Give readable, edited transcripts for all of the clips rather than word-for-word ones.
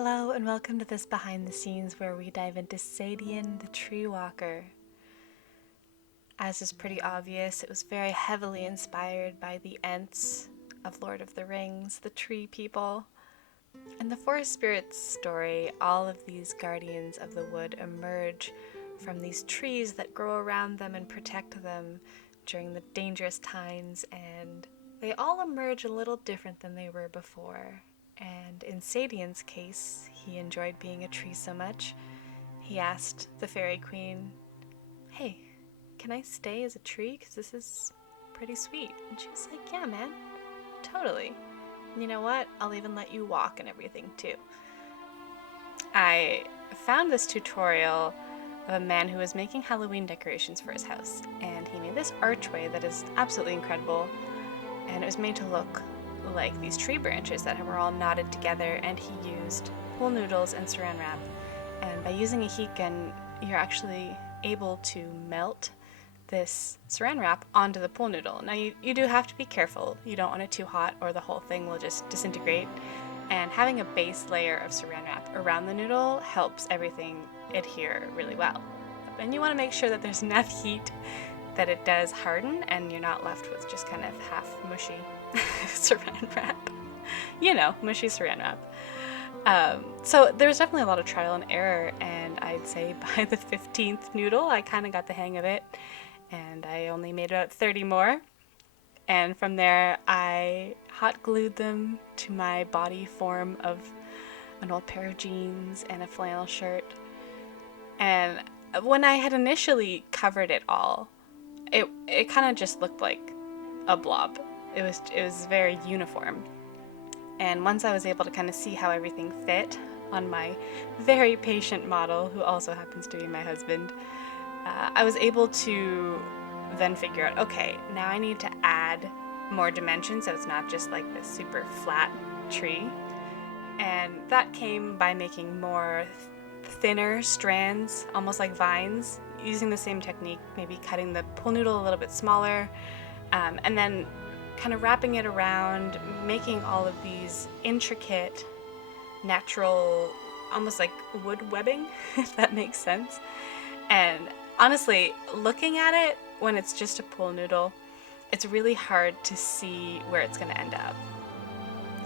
Hello and welcome to this behind the scenes where we dive into Sadian the Treewalker. As is pretty obvious, it was very heavily inspired by the Ents of Lord of the Rings, the tree people. In the Forest Spirits story, all of these guardians of the wood emerge from these trees that grow around them and protect them during the dangerous times, and they all emerge a little different than they were before. And in Sadian's case, he enjoyed being a tree so much, he asked the Fairy Queen, "Hey, can I stay as a tree? Because this is pretty sweet." And she was like, "Yeah, man, totally. And you know what? I'll even let you walk and everything too." I found this tutorial of a man who was making Halloween decorations for his house, and he made this archway that is absolutely incredible, and it was made to look like these tree branches that were all knotted together, and he used pool noodles and saran wrap. And by using a heat gun, you're actually able to melt this saran wrap onto the pool noodle. Now you do have to be careful. You don't want it too hot or the whole thing will just disintegrate. And having a base layer of saran wrap around the noodle helps everything adhere really well. And you want to make sure that there's enough heat that it does harden and you're not left with just kind of half mushy saran wrap. You know, mushy saran wrap. So there was definitely a lot of trial and error, and I'd say by the 15th noodle I kind of got the hang of it, and I only made about 30 more. And from there I hot glued them to my body form of an old pair of jeans and a flannel shirt. And when I had initially covered it all, it kind of just looked like a blob. It was very uniform. And once I was able to kind of see how everything fit on my very patient model, who also happens to be my husband, I was able to then figure out, okay, now I need to add more dimension so it's not just like this super flat tree. And that came by making more thinner strands, almost like vines, using the same technique, maybe cutting the pool noodle a little bit smaller, and then kind of wrapping it around, making all of these intricate, natural, almost like wood webbing, if that makes sense. And honestly, looking at it when it's just a pool noodle, it's really hard to see where it's going to end up.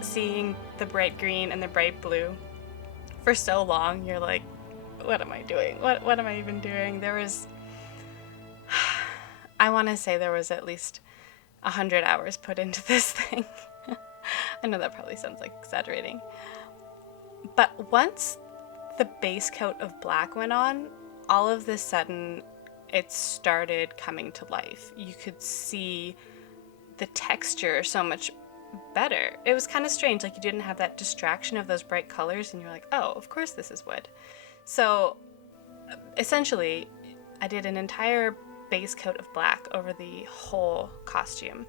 Seeing the bright green and the bright blue for so long, you're like, what am I doing? What am I even doing? I want to say there was at least 100 hours put into this thing. I know that probably sounds like exaggerating. But once the base coat of black went on, all of a sudden it started coming to life. You could see the texture so much better. It was kind of strange, like you didn't have that distraction of those bright colors and you're like, oh, of course this is wood. So essentially, I did an entire base coat of black over the whole costume,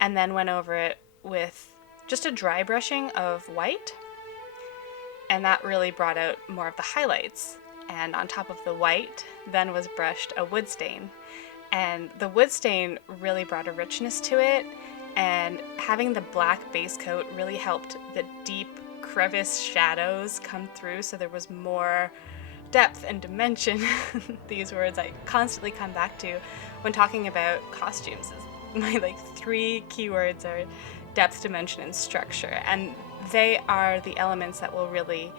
and then went over it with just a dry brushing of white, and that really brought out more of the highlights. And on top of the white then was brushed a wood stain, and the wood stain really brought a richness to it, and having the black base coat really helped the deep crevice shadows come through, so there was more depth and dimension. These words I constantly come back to when talking about costumes. My 3 keywords are depth, dimension, and structure, and they are the elements that will really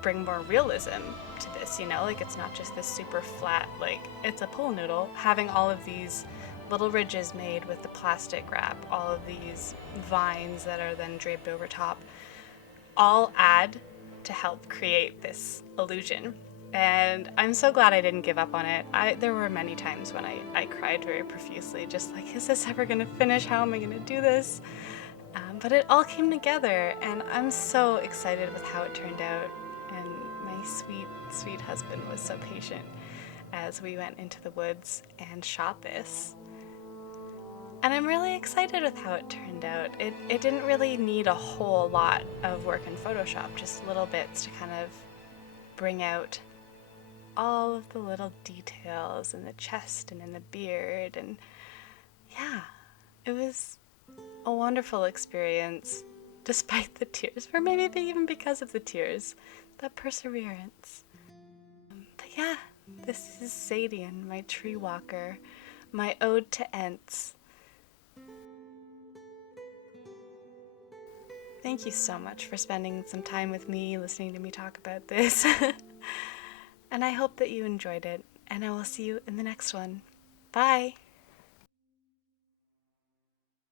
bring more realism to this, it's not just this super flat, it's a pool noodle. Having all of these little ridges made with the plastic wrap, all of these vines that are then draped over top, all add to help create this illusion. And I'm so glad I didn't give up on it. There were many times when I cried very profusely, just like, is this ever going to finish? How am I going to do this? But it all came together, and I'm so excited with how it turned out. And my sweet, sweet husband was so patient as we went into the woods and shot this. And I'm really excited with how it turned out. It didn't really need a whole lot of work in Photoshop, just little bits to kind of bring out all of the little details in the chest and in the beard. And yeah, it was a wonderful experience. despite the tears, or maybe even because of the tears, that perseverance. But yeah, this is Sadian, my tree walker, my ode to Ents. Thank you so much for spending some time with me, listening to me talk about this. And I hope that you enjoyed it, and I will see you in the next one. Bye!